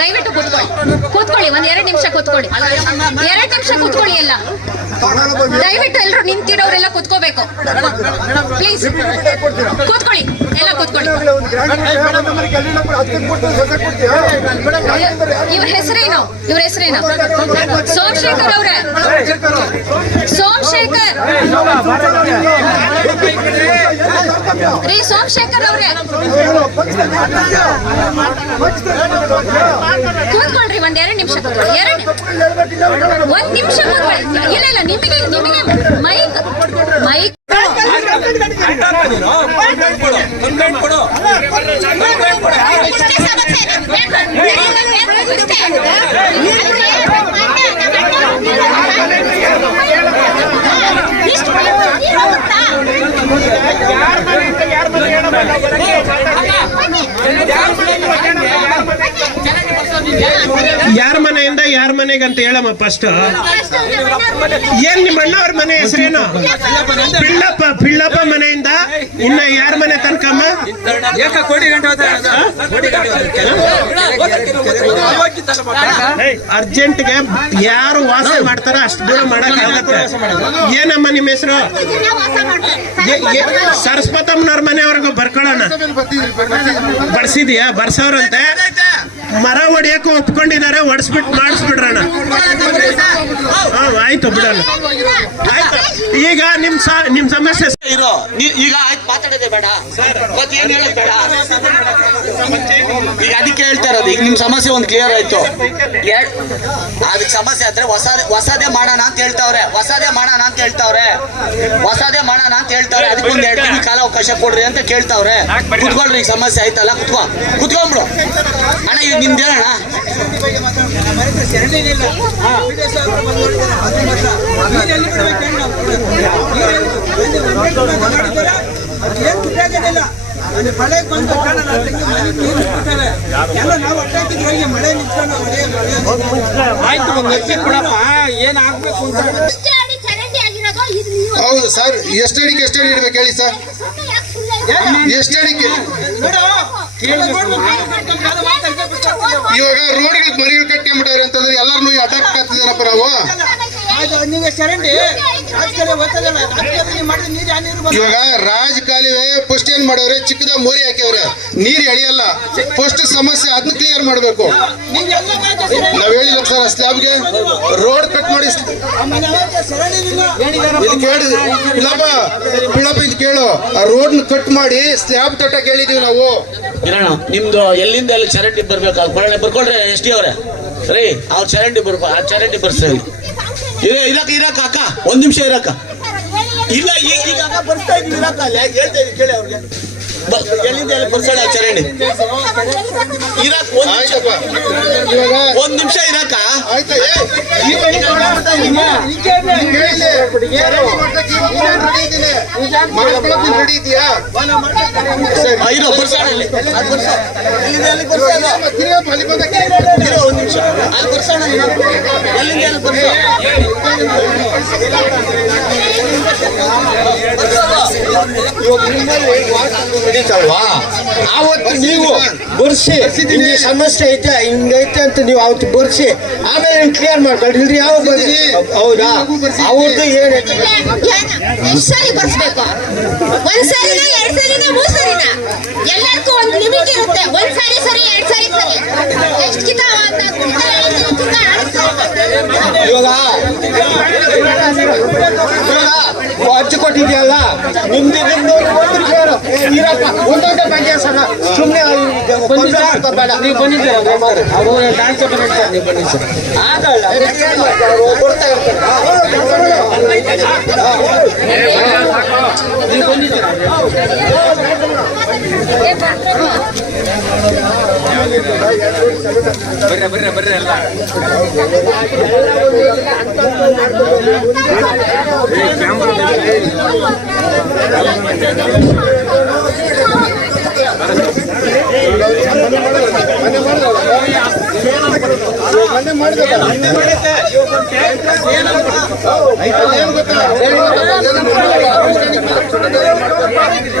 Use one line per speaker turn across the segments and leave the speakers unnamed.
ದಯವಿಟ್ಟು ಕೂತ್ಕೊಳ್ಳಿ. ಕೂತ್ಕೊಳ್ಳಿ, ಒಂದ್ ಎರಡ್ ನಿಮಿಷ ಕೂತ್ಕೊಳ್ಳಿ. ಎರಡು ನಿಮಿಷ ಕೂತ್ಕೊಳ್ಳಿ ಎಲ್ಲ. ದಯವಿಟ್ಟು ಎಲ್ಲರೂ ನಿಂತಿರೋರೆಲ್ಲ ಕೂತ್ಕೋಬೇಕು. ಪ್ಲೀಸ್ ಕೂತ್ಕೊಳ್ಳಿ, ಎಲ್ಲ ಕೂತ್ಕೊಳ್ಳಿ. ಇವ್ರ ಹೆಸರೇನು? ಇವ್ರ ಹೆಸರೇನು? ಸೋಮಶೇಖರ್ ಅವ್ರೆ. ಸೋಮಶೇಖರ್. ರೀ ಸೋಮಶೇಖರ್ ಅವ್ರೆ. ಕೂತ್ಕೊಳ್ರಿ ಒಂದ್ ಎರಡ್ ನಿಮಿಷ. ಒಂದ್ ನಿಮಿಷ ಕೂತ್ಕೊಳ್ಳಿ ಇಲ್ಲ ಇಲ್ಲ ನಿಮಗೆ ನಿಮಗೆ ಮೈಕ್ ಮೈಕ್
ಯಾರ ಮನೆಯಿಂದ ಯಾರ ಮನೆಗೆ ಅಂತ ಹೇಳಮ್ಮ ಫಸ್ಟ್ ಏನ್ ನಿಮ್ಮ ಅಣ್ಣವ್ರ ಮನೆ ಹೆಸರೇನು? ಪಿಳ್ಳಪ್ಪ ಪಿಳ್ಳಪ್ಪ ಮನೆಯಿಂದ ಇನ್ನ ಯಾರ ಮನೆ ತನಕಮ್ಮ ಅರ್ಜೆಂಟ್ಗೆ ಯಾರು ವಾಸ ಮಾಡ್ತಾರ ಅಷ್ಟು ದೂರ ಮಾಡಕ್ ಆಗತ್ತೆ. ಏನಮ್ಮ ನಿಮ್ಮ ಹೆಸರು? ಸರಸ್ವತಮ್ಮನವ್ರ ಮನೆಯವ್ರಿಗೂ ಬರ್ಕೊಳ್ಳೋಣ. ಬರ್ಸಿದ್ಯಾ? ಬರ್ಸವ್ರಂತೆ? ಮರ ಹೊಡಿಯಕ್ಕೆ ಒಪ್ಕೊಂಡಿದ್ದಾರೆ ಒಡಿಸ್ಬಿಟ್ಟು ಮಾಡಿಸ್ಬಿಡ್ರಣ. ಆಯ್ತು ಬಿಡೋಣ. ಈಗ ನಿಮ್ ಸಾ, ನಿಮ್ ಸಮಸ್ಯೆ
ಇರೋ ಈಗ ಆಯ್ತು, ಮಾತಾಡೋದೇ ಬೇಡ. ಏನ್ ಬೇಡ? ಈಗ ಅದಕ್ಕೆ ಹೇಳ್ತಾ ಇರೋದು, ಈಗ ನಿಮ್ ಸಮಸ್ಯೆ ಒಂದು ಕ್ಲಿಯರ್ ಆಯ್ತು. ಅದಕ್ಕೆ ಸಮಸ್ಯೆ ಆದ್ರೆ ಹೊಸ ಹೊಸದೇ ಮಾಡೋಣ ಅಂತ ಹೇಳ್ತಾವ್ರೆ. ಹೊಸದೇ ಮಾಡೋಣ ಅಂತ ಹೇಳ್ತಾವ್ರೆ. ಹೊಸದೇ ಮಾಡೋಣ ಅಂತ ಹೇಳ್ತಾವ್ರೆ. ಅದಕ್ಕೆ ಒಂದ್ ಎರಡು ತಿಂಗಳು ಕಾಲ ಅವಕಾಶ ಕೊಡ್ರಿ ಅಂತ ಕೇಳ್ತಾವ್ರೆ. ಕುತ್ಕೊಳ್ರಿ, ಈಗ ಸಮಸ್ಯೆ ಆಯ್ತಲ್ಲ, ಕುತ್ಕೊ ಕುತ್ಕೊಂಡ್ಬಿಡು. ಅಣ್ಣ ಈಗ ನಿಮ್ದು ಹೇಳಣ್ಣ
ಮಳೆ ಬಂದು ಕಾರಣ ತೆಂಗಿನ ಮನೆ ನೀರು ಬಿಡ್ತಾರೆ. ಎಲ್ಲ ನಾವು ಅಟ್ಟಾಕಿದ್ರೆ ಹೋಗಿ ಮಳೆ ನಿಂತ್ಕೊಂಡು ಮಳೆ ಮಳೆ ಆಯ್ತು ಒಂದು ಲಕ್ಷ ಕೊಡಪ್ಪ. ಏನ್ ಆಗ್ಬೇಕು ಅಂತ
ಅಡಿ ಚರಂಡಿ ಆಗಿರೋದು ಇದು ನೀವು
ಹೌದು ಸರ್ ಎಷ್ಟು ಅಡಿಗೆ ಎಷ್ಟು ಅಡಿ ಇಡ್ಬೇಕು ಹೇಳಿ ಸರ್? ಎಷ್ಟು ಅಡಿಗೆ ಇವಾಗ ರೋಡ್ಗಳಿಗೆ ಮನೆಗಳು ಕಟ್ಕೊಂಡ್ಬಿಟ್ಟವ್ರೆ ಅಂತಂದ್ರೆ ಎಲ್ಲಾರು ಅಟ್ಯಾಕ್ ಹಾಕ್ತಿದ್ದೇನಪ್ಪ ನಾವು.
ಆಯ್ತು ನೀವು ಚರಂಡಿ ರಾಜಕೀಯ ಗೊತ್ತದಲ್ಲ ರಾಜಕೀಯ ಮಾಡಿದ್ರೆ ನೀರು ಯಾವ ನೀರು ಬಂದು
ಇವಾಗ ರಾಜ ಕಾಲುವೆ ಫಸ್ಟ್ ಏನ್ ಮಾಡವ್ರೆ ಚಿಕ್ಕದ ಮೋರಿ ಹಾಕ್ಯವ್ರೆ ನೀರ್ ಎಳಿಯಲ್ಲ. ಫಸ್ಟ್ ಸಮಸ್ಯೆ ಅದನ್ನ ಕ್ಲಿಯರ್ ಮಾಡ್ಬೇಕು.
ನೀವು ಎಲ್ಲ ಮಾಡ್ತೀರಿ.
ನಾವ್ ಹೇಳಿಲ್ಲ ಸರ್ ಸ್ಲಾಬ್ಗೆ ರೋಡ್ ಕಟ್ ಮಾಡಿ ಇದು ಕೇಳಿ ಪಿಳಪ್ಪ ಪಿಳಪ್ಪ ಇದು ಕೇಳು. ಆ ರೋಡ್ ಕಟ್ ಮಾಡಿ ಸ್ಲಾಬ್ ತಟ್ಟ ಕೇಳಿದೀವಿ ನಾವು.
ಕಿರಣ ನಿಮ್ದು ಎಲ್ಲಿಂದ ಎಲ್ಲಿ ಚರಂಡಿ ಬರ್ಬೇಕು? ಬರ್ಕೊಳ್ರೆ ಎಸ್ ಡಿ ಅವ್ರೆ. ಸರಿ ಅವ್ರ ಚರಂಡಿ ಬರ್ಬ ಆ ಚರಂಡಿ ಬರ್ಸ್ರಿ. ಇರಕ್ಕ ಇರಕ್ಕ ಅಕ್ಕ ಒಂದ್ ನಿಮಿಷ ಇರಕ್ಕ ಇಲ್ಲ ಈಗ ಈಗ ಅಕ್ಕ ಬರ್ತಾ ಇದೀವಿ ಇರಕ್ಕ ಅಲ್ಲಿ. ಹೇಳ್ತಾ ಇದೀವಿ ಕೇಳಿ ಅವ್ರಿಗೆ. ಎಲ್ಲಿಂದ ಎಲ್ಲಿ ಬರ್ಸೋಣ ಚರಣಿ ಇರಕ್ಕ ಒಂದ್ ನಿಮಿಷ. ಒಂದ್ ನಿಮಿಷ ಇರಕ್ಕ
ತಿರ್ಗಾ ಅಲ್ಲಿ
ಇರೋ ಒಂದ್ ನಿಮಿಷ. ಅಲ್ಲಿ ಬರ್ಸೋಣ ನೀನು. ಎಲ್ಲಿಂದ ಎಲ್ಲಿ
ನಡೀತಲ್ವಾ ಆವತ್ತು ನೀವು ಬರ್ಸಿ ನಿಮಗೆ ಸಮಸ್ಯೆ ಐತೆ ಹಿಂಗೈತೆ ಅಂತ ನೀವು ಅವತ್ತು ಬರ್ಸಿ ಆಮೇಲೆ ನೀವು ಕ್ಲಿಯರ್ ಮಾಡ್ಕೊಳ್ಳಿ. ಇಲ್ರಿ ಯಾವ ಬರ್ಸಿ ಹೌದಾ? ಅವ್ರದ್ದು
ಸರಿ ಬರ್ಸ್ಬೇಕು. ಒಂದ್ ಸರಿನ ಎರಡ್ ಸರಿನ ಮೂರ್ ಸರಿನ. ಎಲ್ಲರಿಗೂ ಒಂದ್ ಲಿಮಿಟ್ ಇರುತ್ತೆ. ಒಂದ್ ಸಾರಿ ಸರಿ ಎರಡ್ ಸಾರಿ ಸರಿ. ಎಷ್ಟ್
ಇವಾಗ ಇವಾಗ ಅಚ್ಚು ಕೊಟ್ಟಿದ್ಯಲ್ಲ? ನಿಮ್ದು ಸೇರು. ಬಗೆಹರಿಸೋಣ ಸುಮ್ಮನೆ ಬೇಡ. ನೀವು ಬಂದಿದ್ದೀರ? ಅವರು ನೀವು ಬನ್ನಿ ಸರ್. ಆಗಲ್ಲ. ಕೊಡ್ತಾ ಇರ್ತಾರೆ. ನೀವು ಬಂದಿದ್ದೀರಾ?
ಮನೆ ಮಾಡಿದಲ್ಲ ಅದೇನ್ ಗೊತ್ತಾ ಆಗಿಲ್ಲ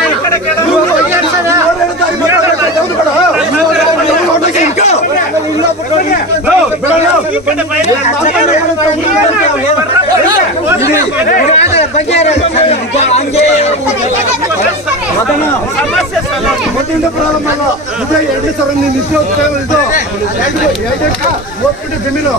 ಮೊದಲಿಂದ ಪ್ರಾರಂಭ ಇದೇ ಎರಡನೇ ನೀನು ನಿತ್ಯ ಇದು ಎರಡು ಎಕರೆ ಜಮೀನು